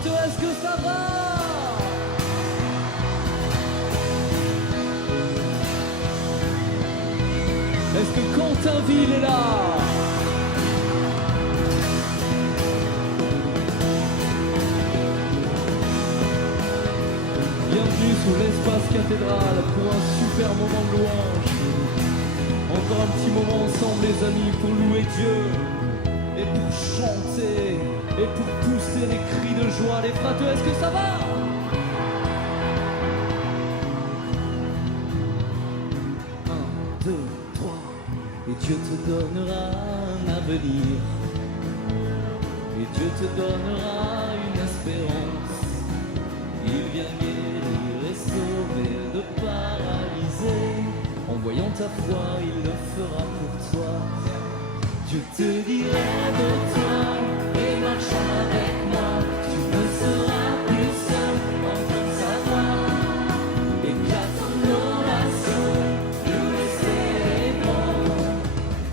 frateux, est-ce que ça va? Est-ce que Quentinville est là? Bienvenue sous l'espace cathédrale pour un super moment de louange. Encore un petit moment ensemble les amis pour louer Dieu et pour chanter et pour pousser les cris de joie. Les frateux, est-ce que ça va? Un, deux, trois, et Dieu te donnera un avenir. Et Dieu te donnera une espérance. Il vient guérir et sauver le paralysé. En voyant ta foi, il le fera pour toi. Je te dirai de toi et marche avec moi. Tu ne seras plus seul en ton savoir. Éclate ton ovation, nous laisser les mots.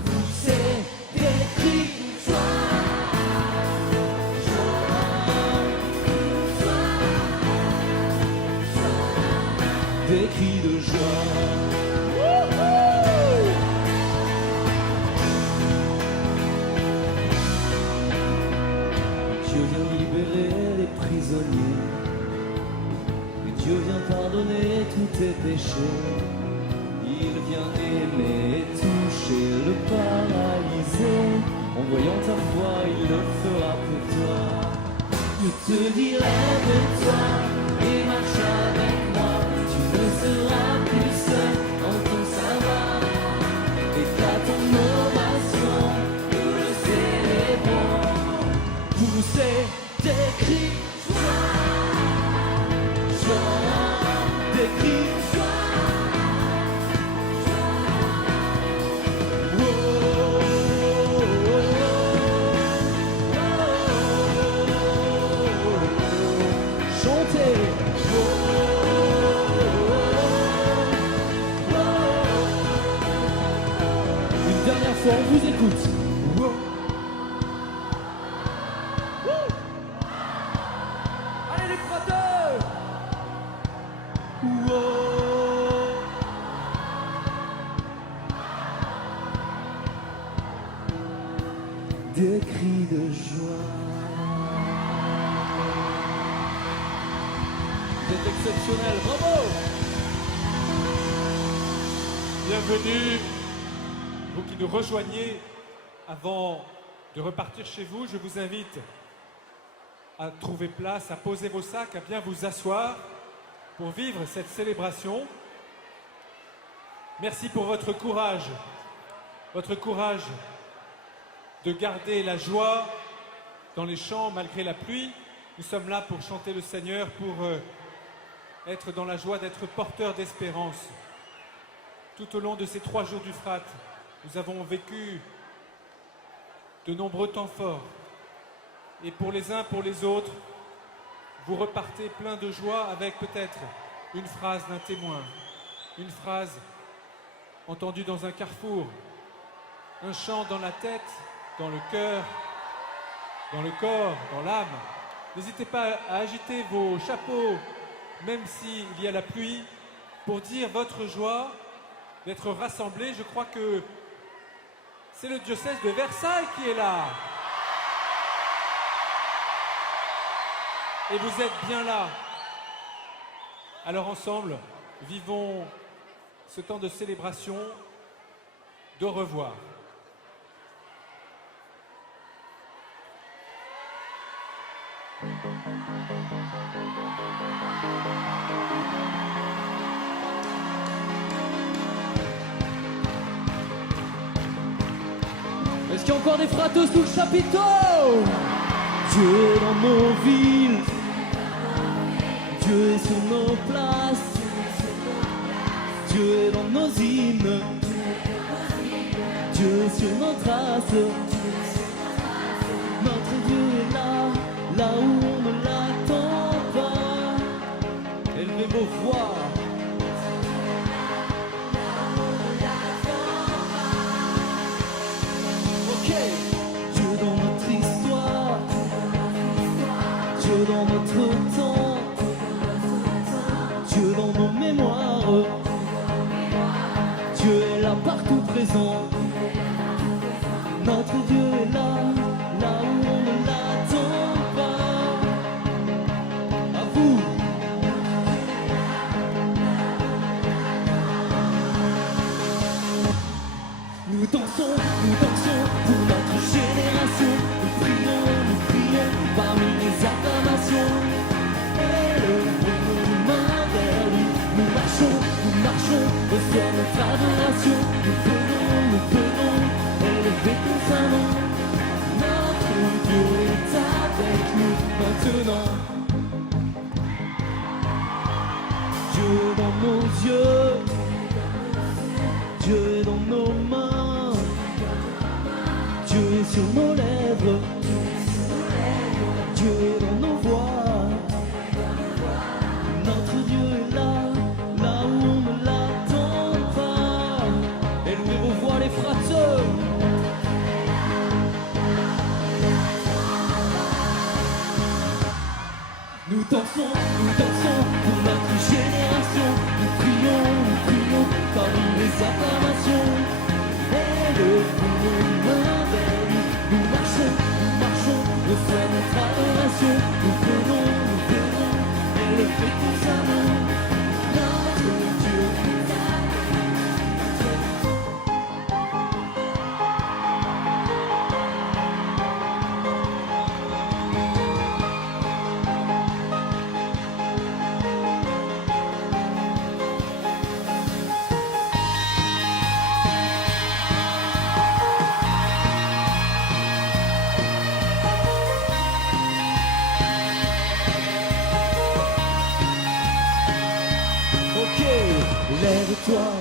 Pousser des cris de joie. Des cris de joie. Dieu vient libérer les prisonniers. Et Dieu vient pardonner tous tes péchés. Il vient aimer et toucher le paralysé. En voyant ta foi, il le fera pour toi. Je te dirai de toi et marche avec moi. Tu ne seras plus seul en ton savoir. Éclate ton ovation, nous le célébrons. Pousser des cris, joie, joie, des cris, joie. Oh, oh, oh, oh, oh. Chantez. Une dernière fois, on vous écoute. Allez les frateux! Des cris de joie. C'est exceptionnel, bravo! Bienvenue, vous qui nous rejoignez. Avant de repartir chez vous, je vous invite à trouver place, à poser vos sacs, à bien vous asseoir pour vivre cette célébration. Merci pour votre courage de garder la joie dans les champs malgré la pluie. Nous sommes là pour chanter le Seigneur, pour être dans la joie d'être porteurs d'espérance. Tout au long de ces 3 jours du Frat, nous avons vécu de nombreux temps forts. Et pour les uns, pour les autres, vous repartez plein de joie avec peut-être une phrase d'un témoin, une phrase entendue dans un carrefour, un chant dans la tête, dans le cœur, dans le corps, dans l'âme. N'hésitez pas à agiter vos chapeaux, même s'il y a la pluie, pour dire votre joie d'être rassemblés. Je crois que c'est le diocèse de Versailles qui est là. Et vous êtes bien là. Alors ensemble, vivons ce temps de célébration, d'au revoir. Est-ce qu'il y a encore des frateux sous le chapiteau? Dieu est dans nos villes, Dieu est sur nos places, Dieu est dans nos hymnes, Dieu est sur nos traces. Notre Dieu est là, là où on ne l'attend pas. Élevez vos voix. Ok. Dieu dans notre histoire, Dieu dans notre temps, Dieu dans nos mémoires, Dieu est là partout présent. Notre Dieu est là, là où on ne l'attend pas. À vous. Nous dansons pour notre génération. Nous prions parmi les acclamations. Élevons nos mains vers lui. Nous marchons, reçois notre adoration. Nous venons élever ton saint nom. Notre Dieu est avec nous maintenant. Dieu est dans nos yeux, Dieu est dans nos mains, Dieu est sur nos lèvres, Dieu est dans nos voix. Notre Dieu est là, là où on ne l'attend pas. Élevez vos voix les frateurs. Nous dansons pour notre génération. Nous prions parmi les acclamations. Élevons nos mains vers lui. Nous marchons, reçois notre adoration. Nous venons élever ton saint nom. Notre Dieu est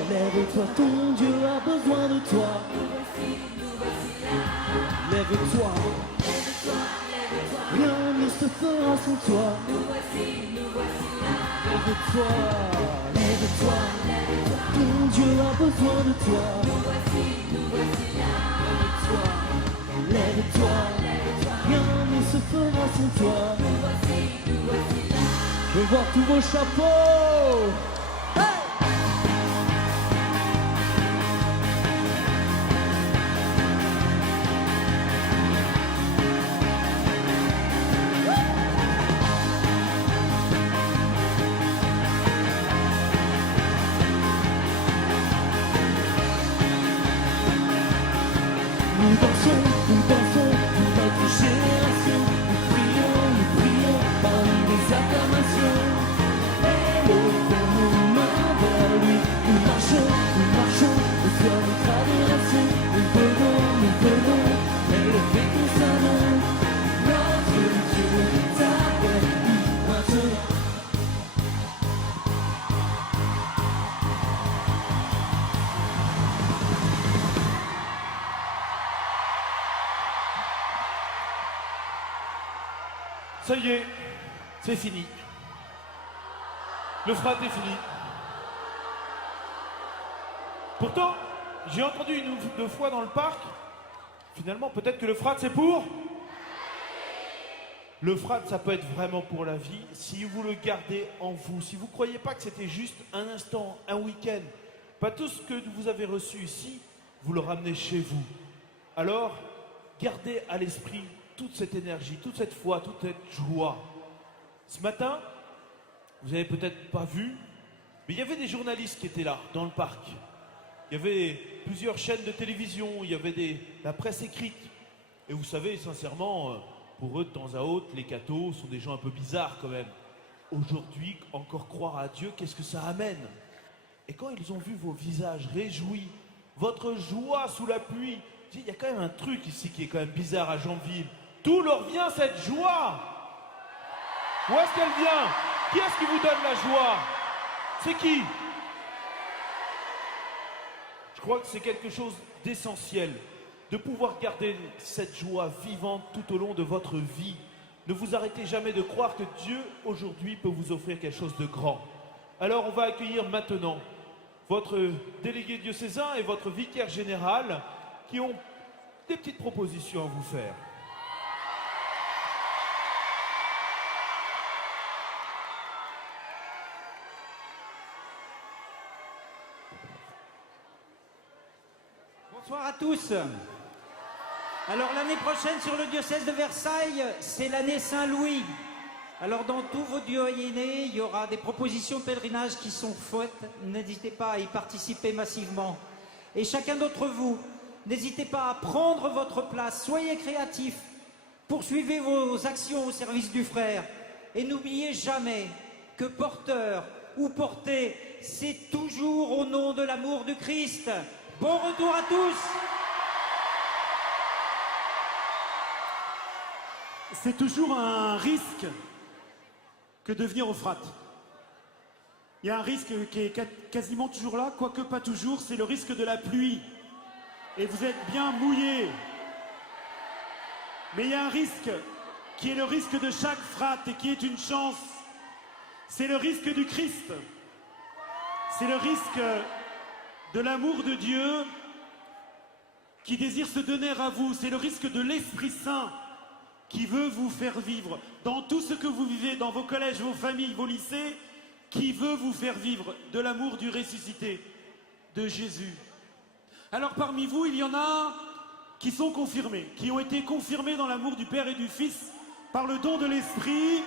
Lève-toi, ton Dieu a besoin de toi. Lève-toi, rien ne se fera sans toi. Lève-toi, ton Dieu a besoin de toi. Lève-toi, rien ne se fera sans toi. Je veux voir tous vos chapeaux. Nous dansons pour notre génération. Nous prions parmi les acclamations. Élevons nos mains vers lui. Nous marchons, reçois notre adoration. Nous venons élever ton saint nom. Notre Dieu est avec nous maintenant. Ça y est, c'est fini. Le frat est fini. Pourtant, j'ai entendu une ou deux fois dans le parc, finalement, peut-être que le frat c'est pour. Le frat, ça peut être vraiment pour la vie si vous le gardez en vous. Si vous ne croyez pas que c'était juste un instant, un week-end, pas tout ce que vous avez reçu ici, vous le ramenez chez vous. Alors, gardez à l'esprit toute cette énergie, toute cette foi, toute cette joie. Ce matin, vous n'avez peut-être pas vu, mais il y avait des journalistes qui étaient là, dans le parc. Il y avait plusieurs chaînes de télévision, il y avait la presse écrite. Et vous savez, sincèrement, pour eux, de temps à autre, les cathos sont des gens un peu bizarres quand même. Aujourd'hui, encore croire à Dieu, qu'est-ce que ça amène? Et quand ils ont vu vos visages réjouis, votre joie sous la pluie, il y a quand même un truc ici qui est quand même bizarre à Janville. D'où leur vient cette joie? Où est-ce qu'elle vient? Qui est-ce qui vous donne la joie? C'est qui? Je crois que c'est quelque chose d'essentiel, de pouvoir garder cette joie vivante tout au long de votre vie. Ne vous arrêtez jamais de croire que Dieu, aujourd'hui, peut vous offrir quelque chose de grand. Alors, on va accueillir maintenant votre délégué diocésain et votre vicaire général qui ont des petites propositions à vous faire. Bonsoir à tous. Alors l'année prochaine sur le diocèse de Versailles, c'est l'année Saint-Louis. Alors dans tous vos doyennés, il y aura des propositions de pèlerinage qui sont faites. N'hésitez pas à y participer massivement. Et chacun d'entre vous, n'hésitez pas à prendre votre place. Soyez créatifs. Poursuivez vos actions au service du frère. Et n'oubliez jamais que porteur ou porté, c'est toujours au nom de l'amour du Christ. Bon retour à tous. C'est toujours un risque que de venir au Frat. Il y a un risque qui est quasiment toujours là, quoique pas toujours, c'est le risque de la pluie. Et vous êtes bien mouillés. Mais il y a un risque qui est le risque de chaque Frat et qui est une chance. C'est le risque du Christ. C'est le risque de l'amour de Dieu qui désire se donner à vous. C'est le risque de l'Esprit Saint qui veut vous faire vivre dans tout ce que vous vivez, dans vos collèges, vos familles, vos lycées, qui veut vous faire vivre de l'amour du ressuscité, de Jésus. Alors parmi vous, il y en a qui sont confirmés, qui ont été confirmés dans l'amour du Père et du Fils par le don de l'Esprit,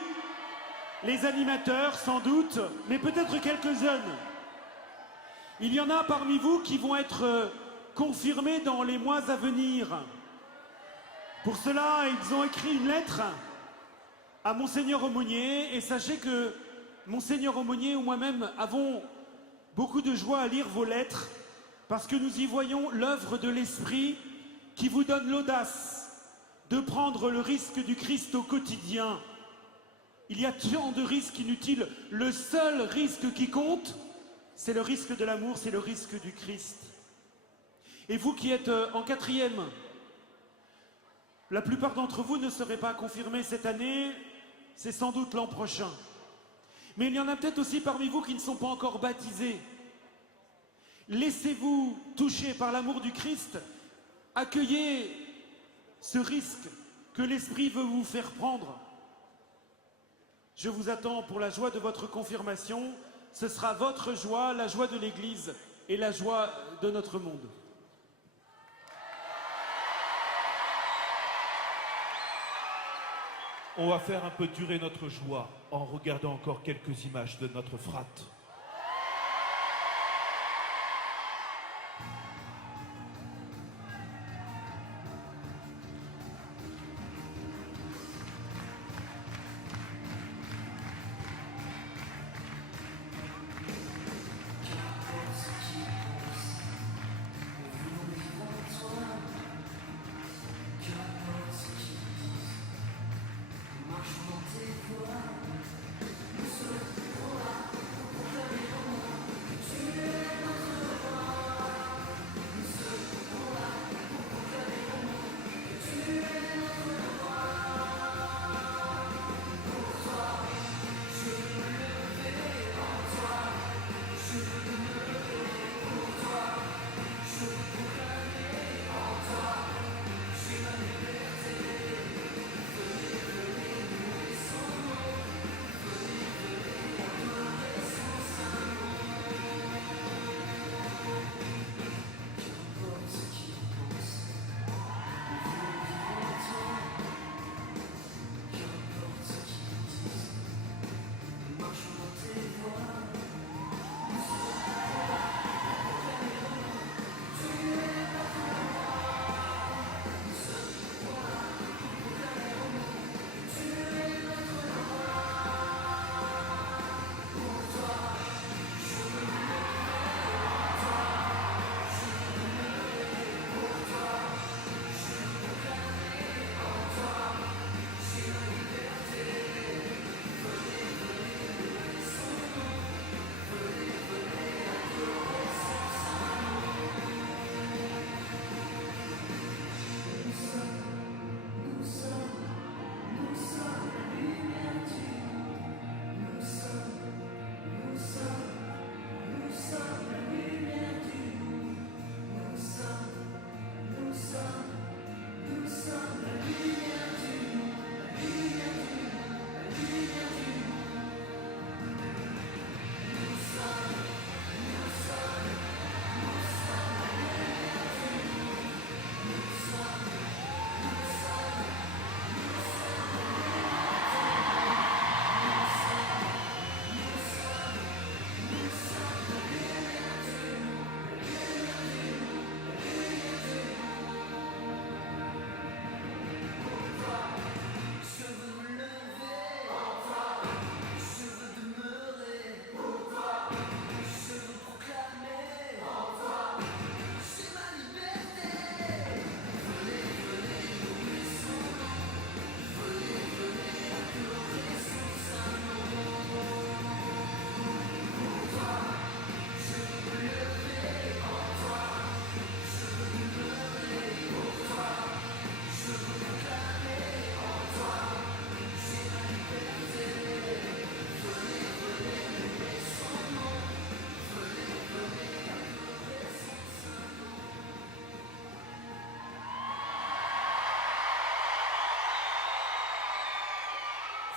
les animateurs sans doute, mais peut-être quelques jeunes. Il y en a parmi vous qui vont être confirmés dans les mois à venir. Pour cela, ils ont écrit une lettre à Monseigneur Aumônier, et sachez que Monseigneur Aumônier ou moi-même avons beaucoup de joie à lire vos lettres, parce que nous y voyons l'œuvre de l'Esprit qui vous donne l'audace de prendre le risque du Christ au quotidien. Il y a tant de risques inutiles. Le seul risque qui compte, c'est le risque de l'amour, c'est le risque du Christ. Et vous qui êtes en 4e, la plupart d'entre vous ne serez pas confirmés cette année, c'est sans doute l'an prochain. Mais il y en a peut-être aussi parmi vous qui ne sont pas encore baptisés. Laissez-vous toucher par l'amour du Christ, accueillez ce risque que l'Esprit veut vous faire prendre. Je vous attends pour la joie de votre confirmation. Ce sera votre joie, la joie de l'Église et la joie de notre monde. On va faire un peu durer notre joie en regardant encore quelques images de notre Frat.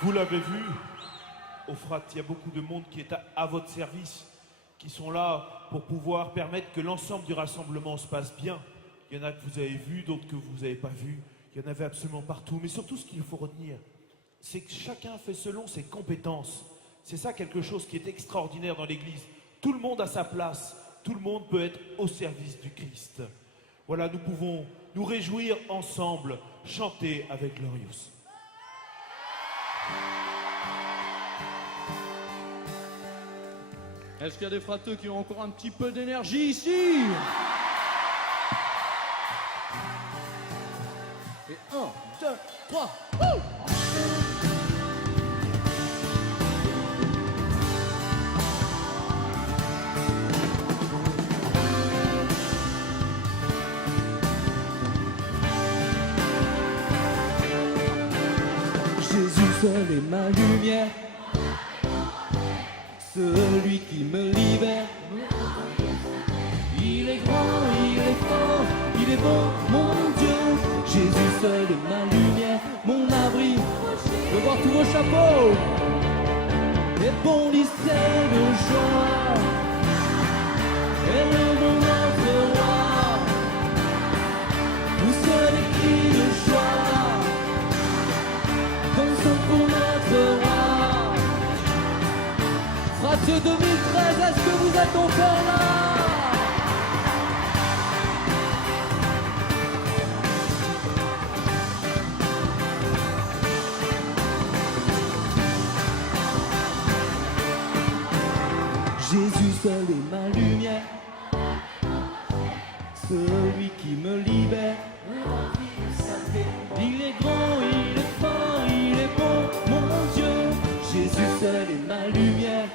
Vous l'avez vu, au Frat, il y a beaucoup de monde qui est à votre service, qui sont là pour pouvoir permettre que l'ensemble du rassemblement se passe bien. Il y en a que vous avez vus, d'autres que vous n'avez pas vus. Il y en avait absolument partout. Mais surtout, ce qu'il faut retenir, c'est que chacun fait selon ses compétences. C'est ça quelque chose qui est extraordinaire dans l'Église. Tout le monde a sa place. Tout le monde peut être au service du Christ. Voilà, nous pouvons nous réjouir ensemble, chanter avec Glorious. Est-ce qu'il y a des frateux qui ont encore un petit peu d'énergie ici? Et 1, 2, 3, Jésus seul est ma lumière, celui qui me libère. Il est grand, il est fort, il est bon, mon Dieu. Jésus seul est ma lumière, mon abri. Je veux voir tous vos chapeaux. Et bondissez de joie. Et le bon notre roi. Vous serez des cris de joie. Dansons pour notre roi. Frateux 2013, est-ce que vous êtes encore là? Jésus seul est ma lumière, celui qui me libère. Il est grand, il est fort, il est bon, mon Dieu. Jésus seul est ma lumière.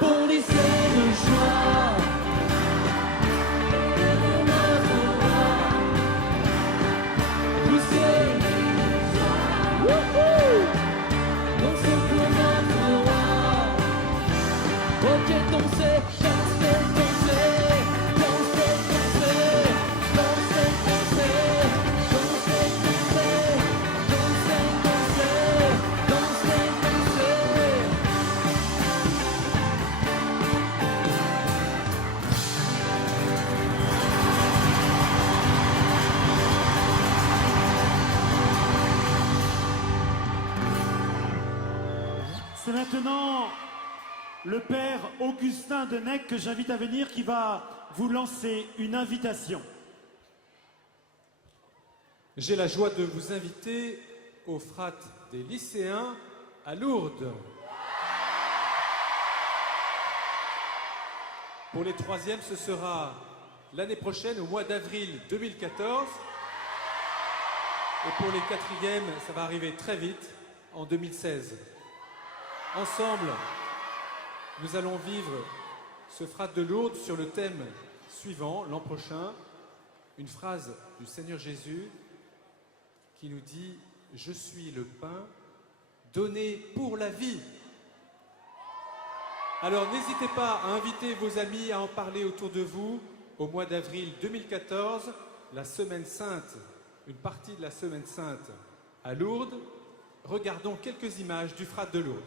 Bondissez de joie. Poussez. Wouhou. Dansons pour notre roi. Ok, dansez, dansez, dansez. Dansez, dansez. Dansez, dansez. Dansez, dansez. Dansez, dansez. Dansez, dansez. C'est maintenant le père Augustin de Necq que j'invite à venir qui va vous lancer une invitation. J'ai la joie de vous inviter au Frat des lycéens à Lourdes. Pour les troisièmes, ce sera l'année prochaine, au mois d'avril 2014. Et pour les quatrièmes, ça va arriver très vite, en 2016. Ensemble, nous allons vivre ce Frat de Lourdes sur le thème suivant, l'an prochain, une phrase du Seigneur Jésus qui nous dit « Je suis le pain donné pour la vie ». Alors n'hésitez pas à inviter vos amis à en parler autour de vous au mois d'avril 2014, la Semaine Sainte, une partie de la Semaine Sainte à Lourdes. Regardons quelques images du Frat de Lourdes.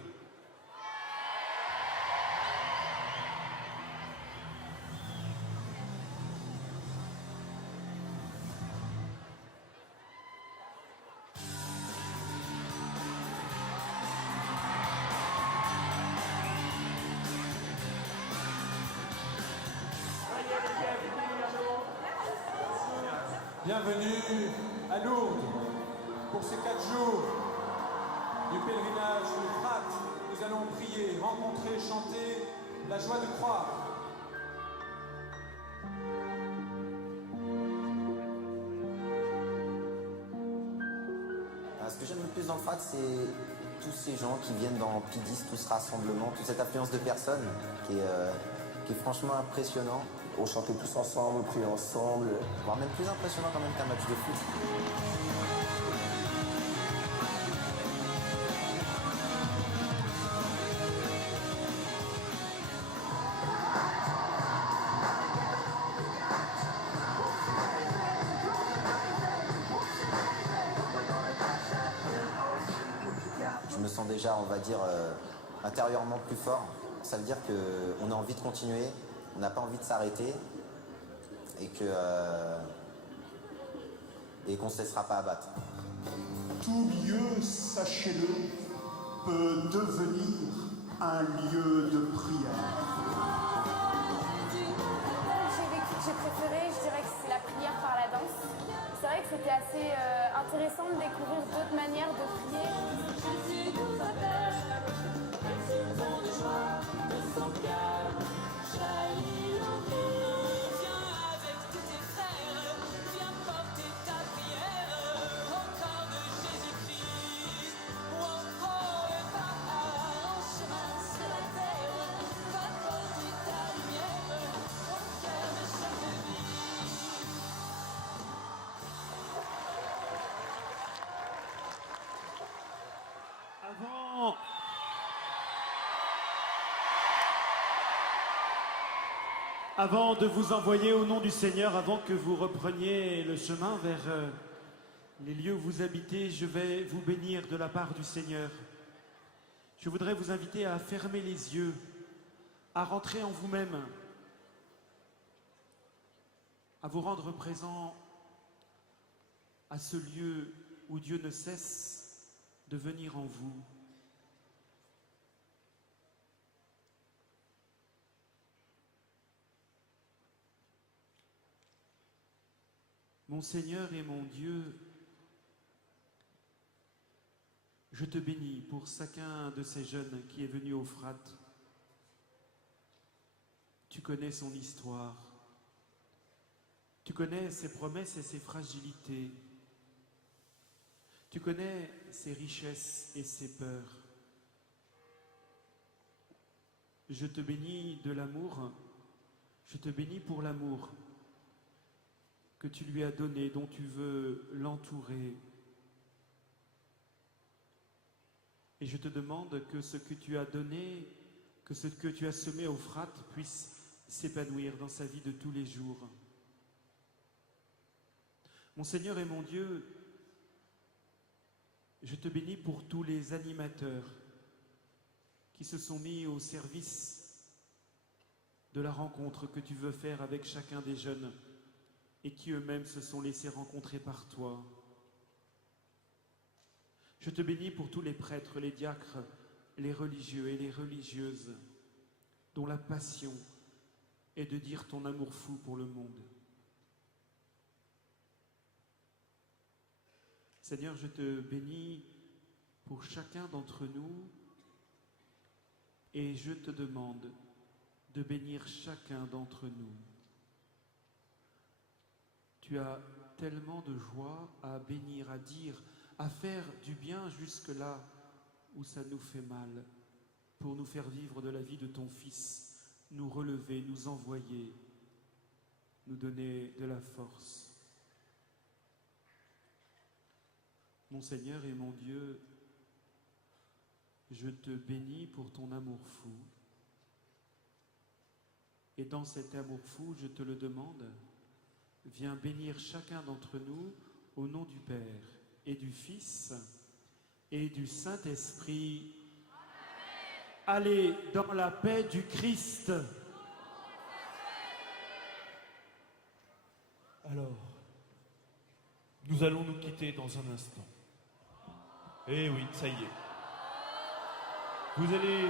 Bienvenue à Lourdes pour ces 4 jours du pèlerinage du Frat. Nous allons prier, rencontrer, chanter la joie de croire. Ce que j'aime le plus dans le Frat, c'est tous ces gens qui viennent dans P10, tout ce rassemblement, toute cette affluence de personnes qui est franchement impressionnant. On chantait tous ensemble, on priait ensemble. Voire même plus impressionnant quand même qu'un match de foot. sens déjà, on va dire, intérieurement plus fort. Ça veut dire qu'on a envie de continuer, on n'a pas envie de s'arrêter et qu'on ne se laissera pas abattre. Tout lieu, sachez-le, peut devenir un lieu de prière. J'ai préféré, je dirais que c'est la prière par la danse. C'est vrai que c'était assez intéressant de découvrir d'autres manières de prier. Avant de vous envoyer au nom du Seigneur, avant que vous repreniez le chemin vers les lieux où vous habitez, je vais vous bénir de la part du Seigneur. Je voudrais vous inviter à fermer les yeux, à rentrer en vous-même, à vous rendre présent à ce lieu où Dieu ne cesse de venir en vous. Mon Seigneur et mon Dieu, je te bénis pour chacun de ces jeunes qui est venu au Frat. Tu connais son histoire. Tu connais ses promesses et ses fragilités. Tu connais ses richesses et ses peurs. Je te bénis de l'amour. Je te bénis pour l'amour que tu lui as donné, dont tu veux l'entourer. Et je te demande que ce que tu as donné, que ce que tu as semé au Frat puisse s'épanouir dans sa vie de tous les jours. Mon Seigneur et mon Dieu, je te bénis pour tous les animateurs qui se sont mis au service de la rencontre que tu veux faire avec chacun des jeunes et qui eux-mêmes se sont laissés rencontrer par toi. Je te bénis pour tous les prêtres, les diacres, les religieux et les religieuses dont la passion est de dire ton amour fou pour le monde. Seigneur, je te bénis pour chacun d'entre nous et je te demande de bénir chacun d'entre nous. Tu as tellement de joie à bénir, à dire, à faire du bien jusque là où ça nous fait mal, pour nous faire vivre de la vie de ton Fils, nous relever, nous envoyer, nous donner de la force. Mon Seigneur et mon Dieu, je te bénis pour ton amour fou. Et dans cet amour fou, je te le demande, viens bénir chacun d'entre nous au nom du Père et du Fils et du Saint-Esprit. Allez dans la paix du Christ. Alors, nous allons nous quitter dans un instant. Eh oui, ça y est. Vous allez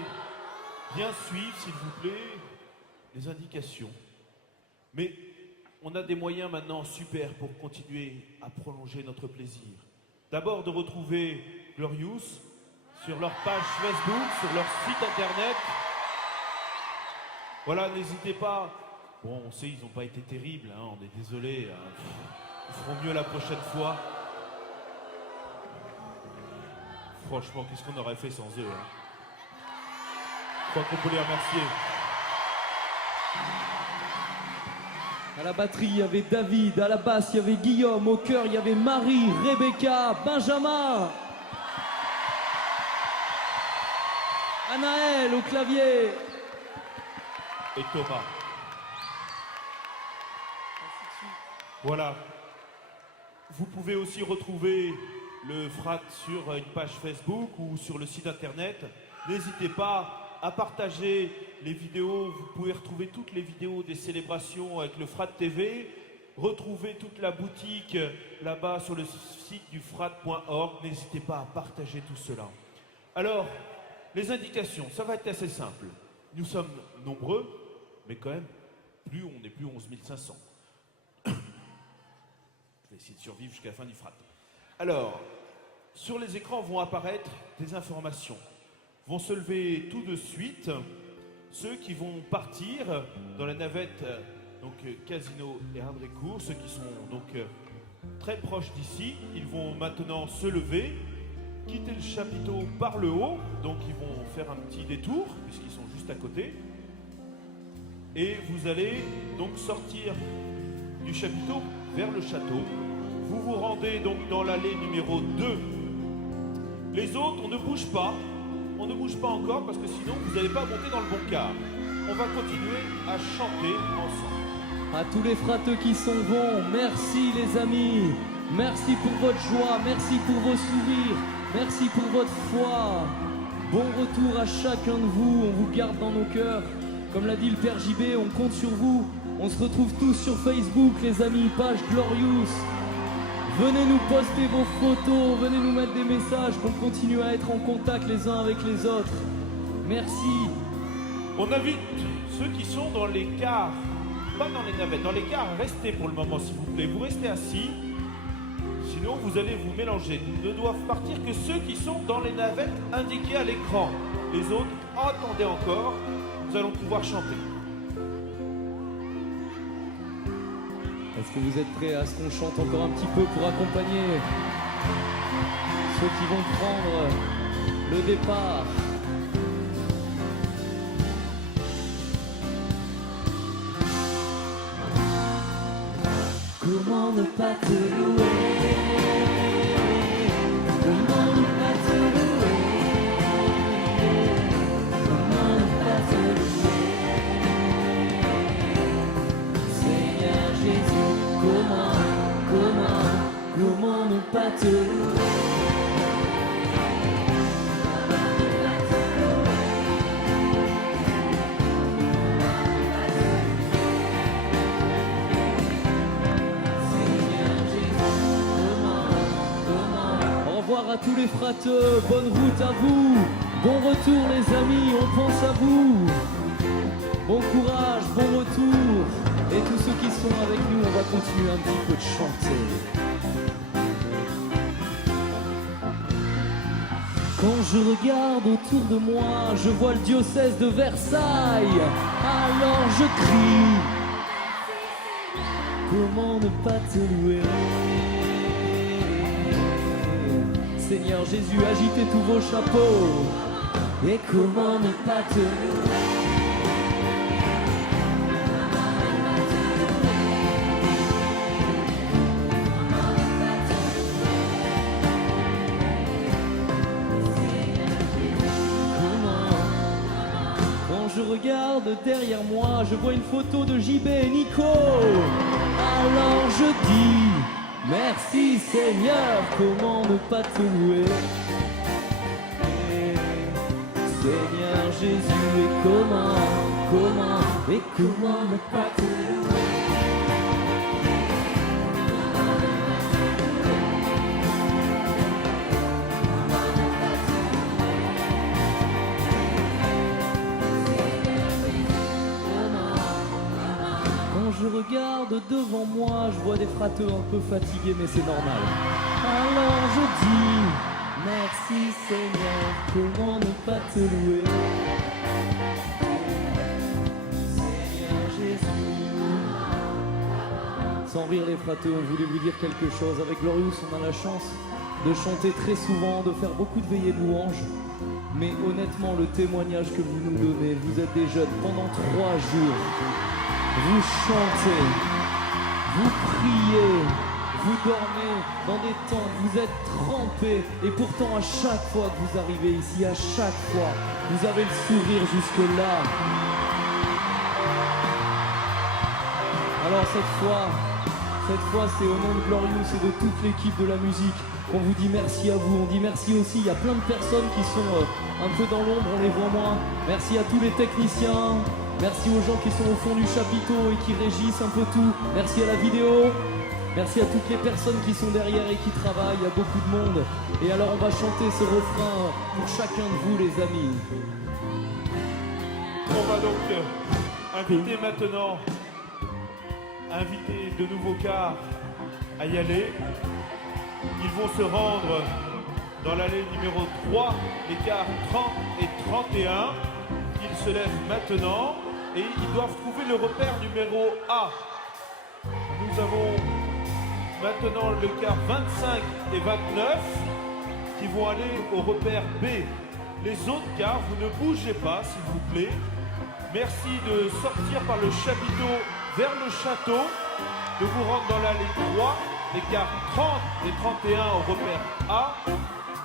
bien suivre, s'il vous plaît, les indications. Mais on a des moyens maintenant super pour continuer à prolonger notre plaisir. D'abord de retrouver Glorious sur leur page Facebook, sur leur site internet. Voilà, n'hésitez pas. Bon, on sait, ils n'ont pas été terribles, hein, on est désolé. Hein. Ils feront mieux la prochaine fois. Franchement, qu'est-ce qu'on aurait fait sans eux, hein. Je crois qu'on peut les remercier. À la batterie, il y avait David, à la basse, il y avait Guillaume, au chœur, il y avait Marie, Rebecca, Benjamin, Anaël au clavier. Et Thomas. Voilà. Vous pouvez aussi retrouver le frat sur une page Facebook ou sur le site internet. N'hésitez pas à partager les vidéos. Vous pouvez retrouver toutes les vidéos des célébrations avec le Frat TV. Retrouvez toute la boutique là-bas sur le site du frat.org. N'hésitez pas à partager tout cela. Alors, les indications, ça va être assez simple. Nous sommes nombreux, mais quand même, on n'est plus 11 500. Je vais essayer de survivre jusqu'à la fin du frat. Alors, sur les écrans vont apparaître des informations. Vont se lever tout de suite ceux qui vont partir dans la navette donc Casino et Hardrécourt, ceux qui sont donc très proches d'ici. Ils vont maintenant se lever, quitter le chapiteau par le haut, donc ils vont faire un petit détour puisqu'ils sont juste à côté. Et vous allez donc sortir du chapiteau vers le château. Vous vous rendez donc dans l'allée numéro 2. Les autres, on ne bouge pas. On ne bouge pas encore parce que sinon vous n'allez pas monter dans le bon quart. On va continuer à chanter ensemble. À tous les frateux qui s'en vont, merci les amis. Merci pour votre joie, merci pour vos sourires, merci pour votre foi. Bon retour à chacun de vous, on vous garde dans nos cœurs. Comme l'a dit le Père JB, on compte sur vous. On se retrouve tous sur Facebook, les amis, page Glorious. Venez nous poster vos photos, venez nous mettre des messages, qu'on continue à être en contact les uns avec les autres. Merci. On invite ceux qui sont dans les cars, pas dans les navettes, dans les cars, restez pour le moment s'il vous plaît. Vous restez assis, sinon vous allez vous mélanger. Ne doivent partir que ceux qui sont dans les navettes indiquées à l'écran. Les autres, attendez encore, nous allons pouvoir chanter. Est-ce que vous êtes prêts à ce qu'on chante encore un petit peu pour accompagner ceux qui vont prendre le départ? Comment ne pas te louer? Comment ne pas te louer? Comment ne pas te louer? Seigneur Jésus, comment ne pas te louer? À tous les frateux, bonne route à vous, bon retour les amis, on pense à vous, bon courage, bon retour, et tous ceux qui sont avec nous, on va continuer un petit peu de chanter. Quand je regarde autour de moi, je vois le diocèse de Versailles, alors je crie, comment ne pas te louer? Seigneur Jésus, agitez tous vos chapeaux. Et comment ne pas te louer? Quand je regarde derrière moi, je vois une photo de JB et Nico. Alors je dis merci Seigneur, comment ne pas te louer? Seigneur Jésus, et comment ne pas te louer? Quand je regarde devant moi, je vois des frateux un peu fatigués, mais c'est normal. Alors je dis, merci Seigneur, comment ne pas te louer? Seigneur Jésus. Sans rire les frateux, on voulait vous dire quelque chose. Avec Glorious, on a la chance de chanter très souvent, de faire beaucoup de veillées de louanges. Mais honnêtement, le témoignage que vous nous donnez, vous êtes des jeunes pendant 3 jours. Vous chantez, vous priez, vous dormez dans des tentes, vous êtes trempés. Et pourtant, à chaque fois que vous arrivez ici, à chaque fois, vous avez le sourire jusque-là. Alors cette fois, c'est au nom de Glorious et de toute l'équipe de la musique qu'on vous dit merci à vous. On dit merci aussi, il y a plein de personnes qui sont un peu dans l'ombre, on les voit moins. Merci à tous les techniciens, merci aux gens qui sont au fond du chapiteau et qui régissent un peu tout. Merci à la vidéo, merci à toutes les personnes qui sont derrière et qui travaillent, il y a beaucoup de monde. Et alors on va chanter ce refrain pour chacun de vous les amis. On va donc inviter maintenant, inviter de nouveaux cars à y aller. Ils vont se rendre dans l'allée numéro 3, les cars 30 et 31. Ils se lèvent maintenant et ils doivent trouver le repère numéro A. Nous avons maintenant le car 25 et 29 qui vont aller au repère B. Les autres cars, vous ne bougez pas s'il vous plaît. Merci de sortir par le chapiteau vers le château, de vous rendre dans l'allée 3, les cars 30 et 31 au repère A,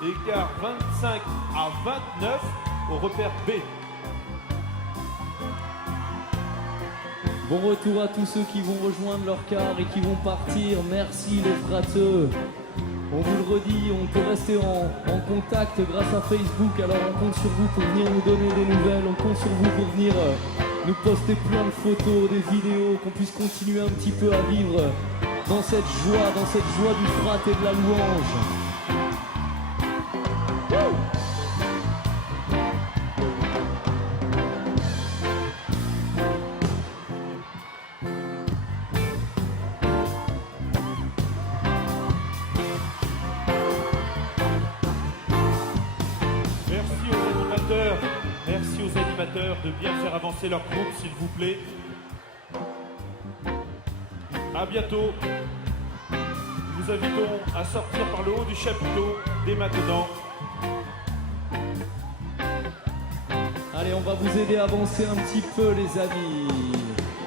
et les cars 25 à 29 au repère B. Bon retour à tous ceux qui vont rejoindre leur car et qui vont partir. Merci les frateux. On vous le redit, on peut rester en contact grâce à Facebook. Alors on compte sur vous pour venir nous donner des nouvelles. On compte sur vous pour venir nous poster plein de photos, des vidéos, qu'on puisse continuer un petit peu à vivre dans cette joie du frat et de la louange. Merci aux animateurs de bien faire avancer leur groupe, s'il vous plaît. À bientôt. Nous vous invitons à sortir par le haut du chapiteau dès maintenant. Allez, on va vous aider à avancer un petit peu, les amis.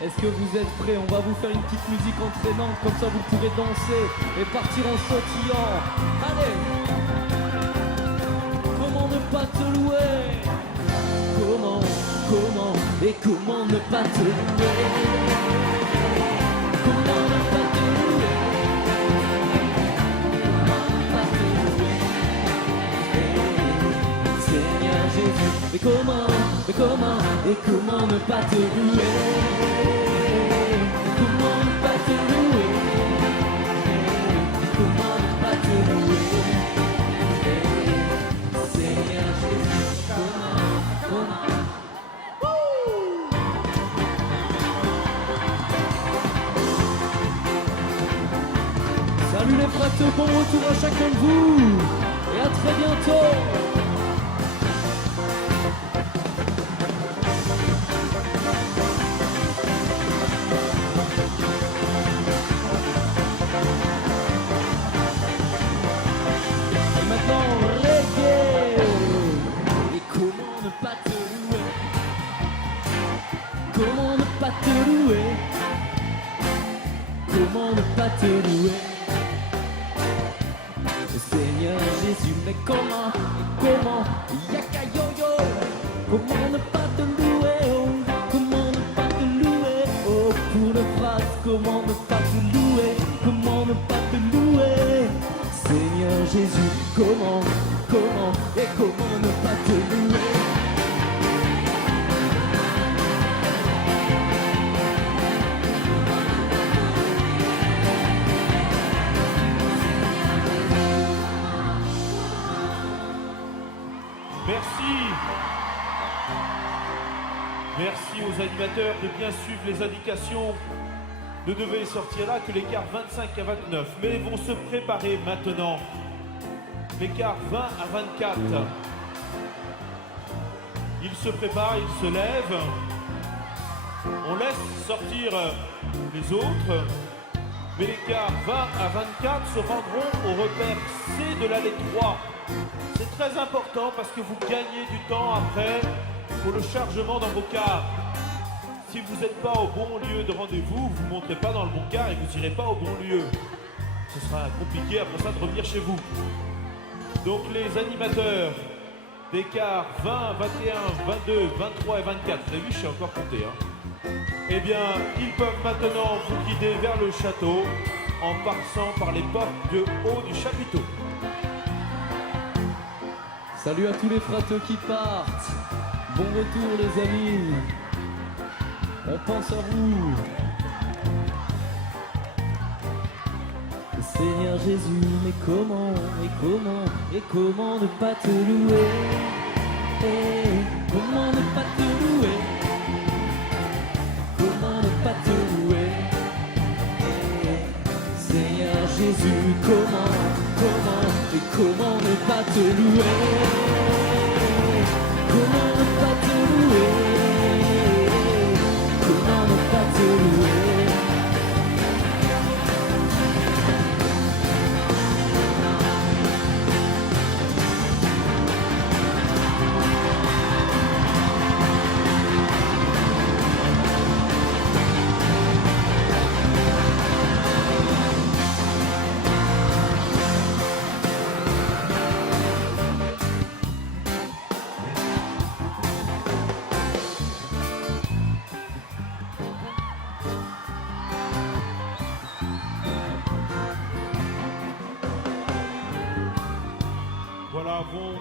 Est-ce que vous êtes prêts? On va vous faire une petite musique entraînante, comme ça vous pourrez danser et partir en sautillant. Allez! Comment ne pas te louer? Comment et comment ne pas te louer? Comment ne pas te louer? Comment ne pas te louer? Seigneur Jésus, mais comment et comment ne pas te louer? Comment ne pas te louer? Comment ne pas te louer? Seigneur Jésus, comment? Salut les frateux, bon retour à chacun de vous et à très bientôt. Et maintenant reggae. Et comment ne pas te louer? Comment ne pas te louer? Comment ne pas te louer? Seigneur Jésus, mais comment, yaka yo yo, comment ne pas te louer, oh, comment ne pas te louer, oh, pour le phrase, comment ne pas te louer, comment ne pas te louer, Seigneur Jésus, comment, et comment ne pas te louer. Merci aux animateurs de bien suivre les indications. Ne devait sortir là que les cars 25 à 29. Mais ils vont se préparer maintenant. Les cars 20 à 24. Ils se préparent, ils se lèvent. On laisse sortir les autres. Mais les cars 20 à 24 se rendront au repère C de l'allée 3. C'est très important parce que vous gagnez du temps après pour le chargement dans vos cars. Si vous n'êtes pas au bon lieu de rendez-vous, vous ne monterez pas dans le bon car et vous n'irez pas au bon lieu. Ce sera compliqué après ça de revenir chez vous. Donc les animateurs des cars 20, 21, 22, 23 et 24, vous avez vu, je suis encore compté. Eh bien, ils peuvent maintenant vous guider vers le château en passant par les portes de haut du chapiteau. Salut à tous les frateux qui partent. Bon retour les amis. On pense à vous. Seigneur Jésus, mais comment ne pas te louer? Comment ne pas te louer? Comment ne pas te louer? Seigneur Jésus, comment ne pas te louer? Comment ne pas te louer? Comment ne pas te louer? Voilà, vont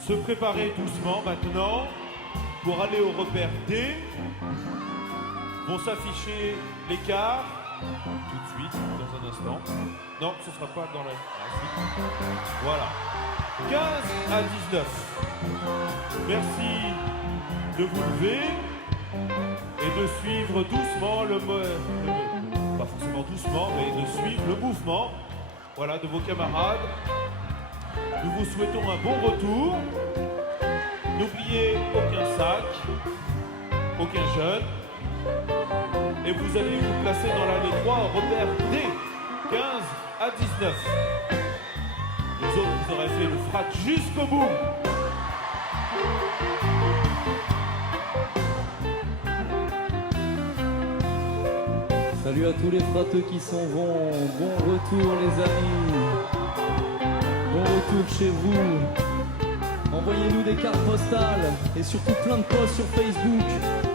se préparer doucement maintenant pour aller au repère D. Vont s'afficher l'écart tout de suite, dans un instant. Non, ce ne sera pas dans la... Ah, si. Voilà. 15 à 19. Merci de vous lever et de suivre doucement pas forcément doucement, mais de suivre le mouvement, voilà, de vos camarades. Nous vous souhaitons un bon retour. N'oubliez aucun sac, aucun jeune. Et vous allez vous placer dans l'allée 3 au repère D, 15 à 19. Les autres, vous aurez fait le frat jusqu'au bout. Salut à tous les frateux qui s'en vont. Bon retour les amis. Bon retour chez vous. Envoyez-nous des cartes postales et surtout plein de posts sur Facebook,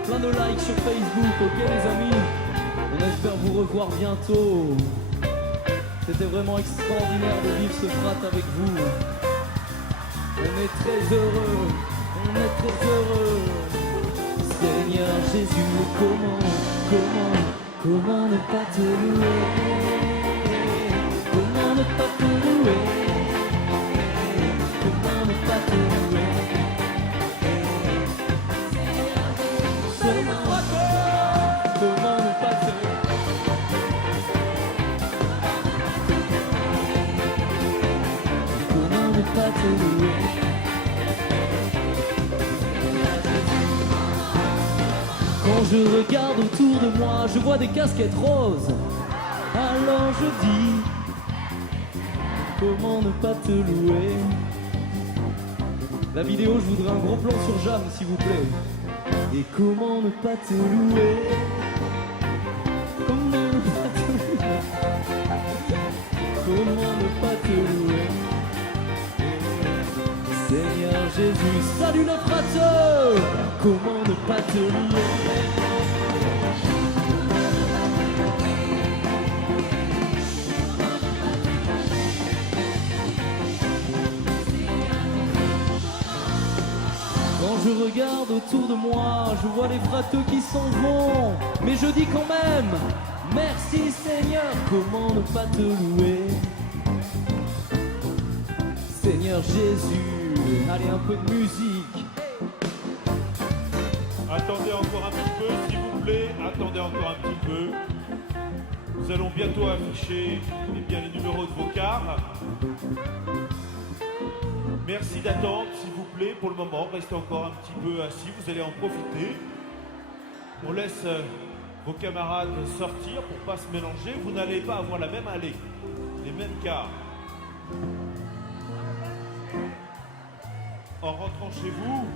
plein de likes sur Facebook, ok les amis? On espère vous revoir bientôt. C'était vraiment extraordinaire de vivre ce frat avec vous. On est très heureux, Seigneur Jésus, comment ne pas te louer? Comment ne pas te louer? Comment ne pas te louer? Comment ne pas te louer? Comment ne pas te louer? Quand je regarde autour de moi, je vois des casquettes roses. Alors je dis, comment ne pas te louer? La vidéo, je voudrais un gros plan sur Jeanne, s'il vous plaît. Et comment ne pas te louer? Comment ne pas te louer? Comment ne pas te louer? Seigneur Jésus, salut le frateux! Comment ne pas te louer? Quand je regarde autour de moi, je vois les frateux qui s'en vont. Mais je dis quand même, merci Seigneur, comment ne pas te louer? Seigneur Jésus, allez un peu de musique. Attendez encore un petit peu, s'il vous plaît. Attendez encore un petit peu. Nous allons bientôt afficher les numéros de vos cars. Merci d'attendre, s'il vous plaît, pour le moment. Restez encore un petit peu assis, vous allez en profiter. On laisse vos camarades sortir pour ne pas se mélanger. Vous n'allez pas avoir la même allée, les mêmes cars. En rentrant chez vous,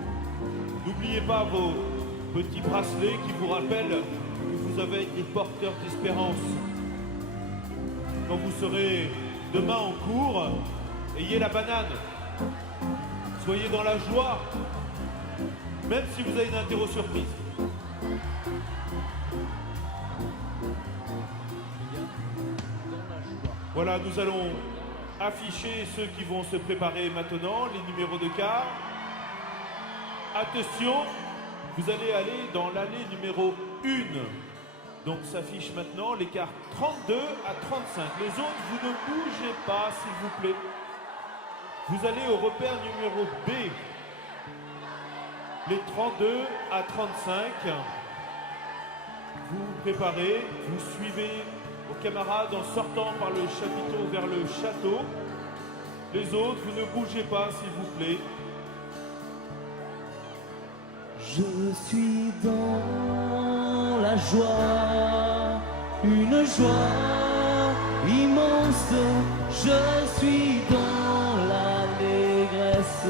n'oubliez pas vos petits bracelets qui vous rappellent que vous avez été porteur d'espérance. Quand vous serez demain en cours, ayez la banane. Soyez dans la joie, même si vous avez une interro surprise. Voilà, nous allons afficher ceux qui vont se préparer maintenant, les numéros de car. Attention, vous allez aller dans l'allée numéro 1. Donc s'affiche maintenant l'écart 32 à 35. Les autres, vous ne bougez pas, s'il vous plaît. Vous allez au repère numéro B. Les 32 à 35. Vous vous préparez, vous suivez vos camarades en sortant par le chapiteau vers le château. Les autres, vous ne bougez pas, s'il vous plaît. Je suis dans la joie, une joie immense. Je suis dans l'allégresse,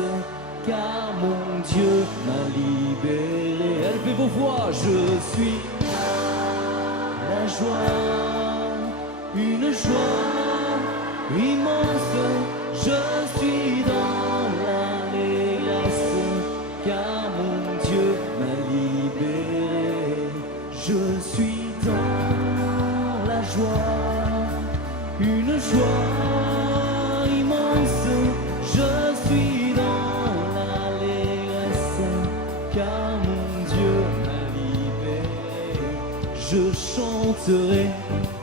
car mon Dieu m'a libéré. Élevez vos voix, je suis la joie, une joie immense. Je suis dans l'allégresse, car mon Dieu m'a libéré. Je suis dans la joie, une joie immense. Je suis dans l'allégresse, car mon Dieu m'a libéré. Je chanterai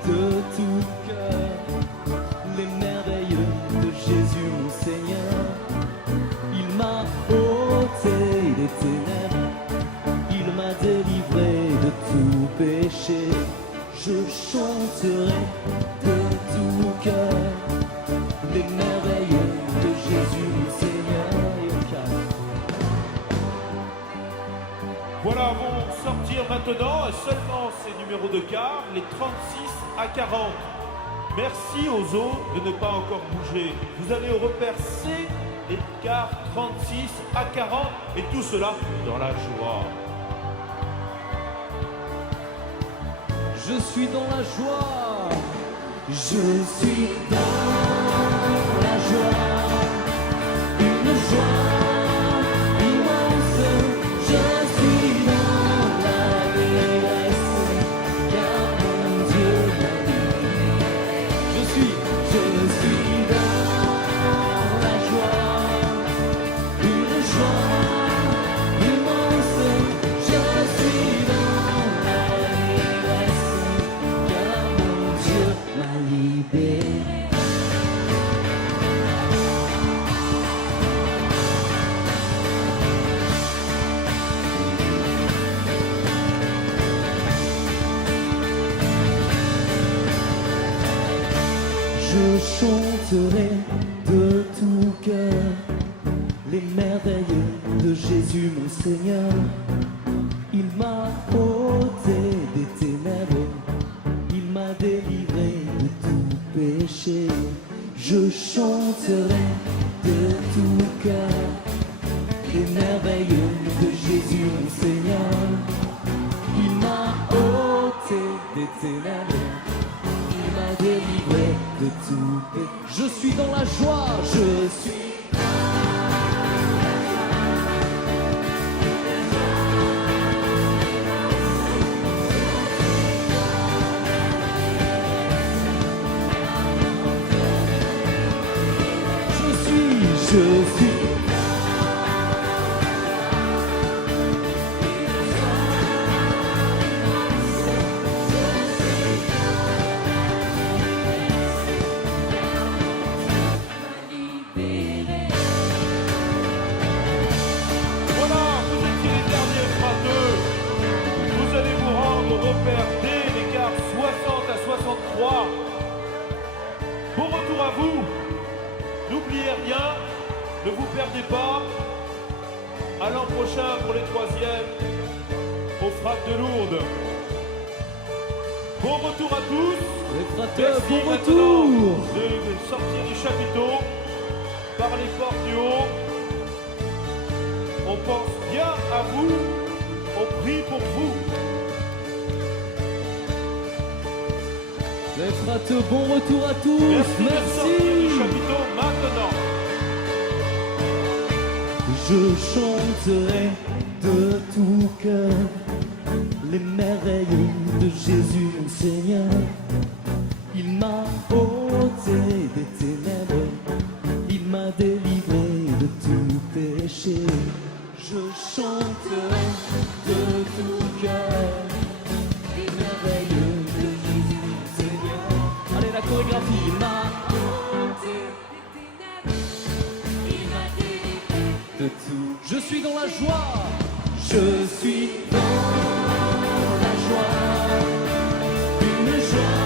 de tout cœur les merveilles de Jésus mon Seigneur. Il m'a ôté des ténèbres, il m'a délivré de tout péché. Je chanterai de tout cœur les merveilles de Jésus mon Seigneur. Et au calme. Voilà, vont sortir maintenant seulement ces numéros de car, les 36 à 40. Merci aux autres de ne pas encore bouger. Vous allez au repère C, les cars 36 à 40, et tout cela dans la joie. Je suis dans la joie, je suis dans la joie, une joie immense. Je suis dans l'allégresse, car mon Dieu m'a libéré. Je suis dans la joie, une joie immense. Je suis dans l'allégresse, car mon Dieu m'a libéré. Je chanterai de tout cœur les merveilles de Jésus mon Seigneur. Il m'a ôté des ténèbres, il m'a délivré de tout péché. Je chanterai de tout cœur les merveilles de Jésus mon Seigneur. Il m'a ôté des ténèbres, il m'a délivré de tout péché. Je suis dans la joie, je suis. Je suis. Voilà, vous étiez les derniers frateux. Vous allez vous rendre au repère D, l'écart 60 à 63. Bon retour à vous. N'oubliez rien, ne vous perdez pas. À l'an prochain pour les troisièmes, aux frappes de Lourdes. Bon retour à tous. Les frateurs, Merci bon maintenant retour. de sortir du chapiteau par les portes du haut. On pense bien à vous, on prie pour vous. Les frateux, bon retour à tous. Merci de sortir du chapiteau maintenant. Je chanterai de tout cœur les merveilles de Jésus mon Seigneur. Il m'a ôté des ténèbres, je chante de tout cœur les merveilles de Jésus Seigneur. Allez, la chorégraphie, il m'a de tout. Je suis dans la joie, je suis dans la joie, une joie.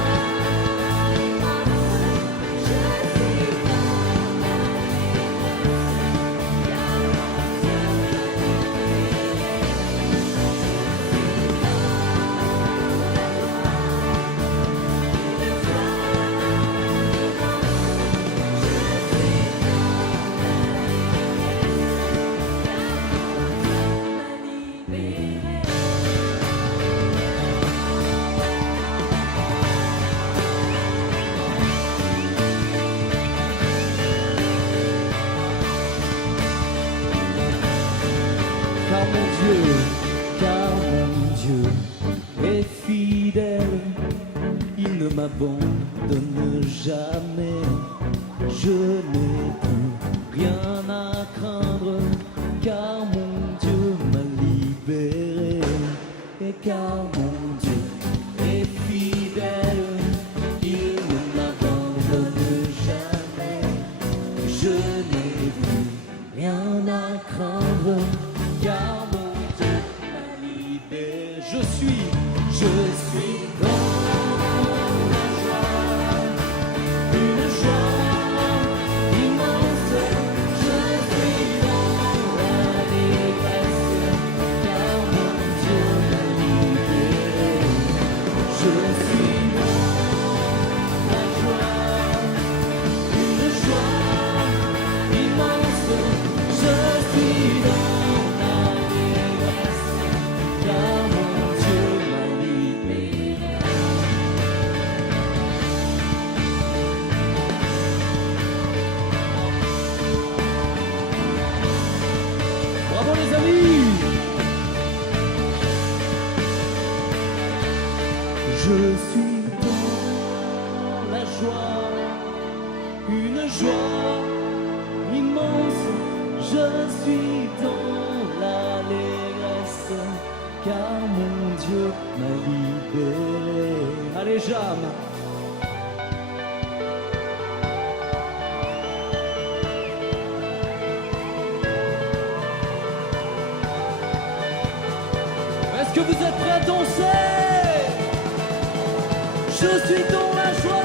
Car mon Dieu est fidèle, il ne m'abandonne jamais. Je n'ai plus rien à craindre, car mon Dieu m'a libéré. Et car mon Dieu est fidèle, il ne m'abandonne jamais. Je n'ai plus rien à craindre, car mon Dieu m'a libéré. Je suis dans la joie, une joie immense. Je suis dans l'allégresse, car mon Dieu m'a libéré. Je suis dans la joie, une joie immense. Je suis dans l'allégresse, car mon Dieu m'a libéré. Bravo les amis! Je suis dans la joie, une joie immense. Je suis dans l'allégresse, car mon Dieu m'a libéré. Allez, Jeanne! Est-ce que vous êtes prêts à danser? Je suis dans la joie.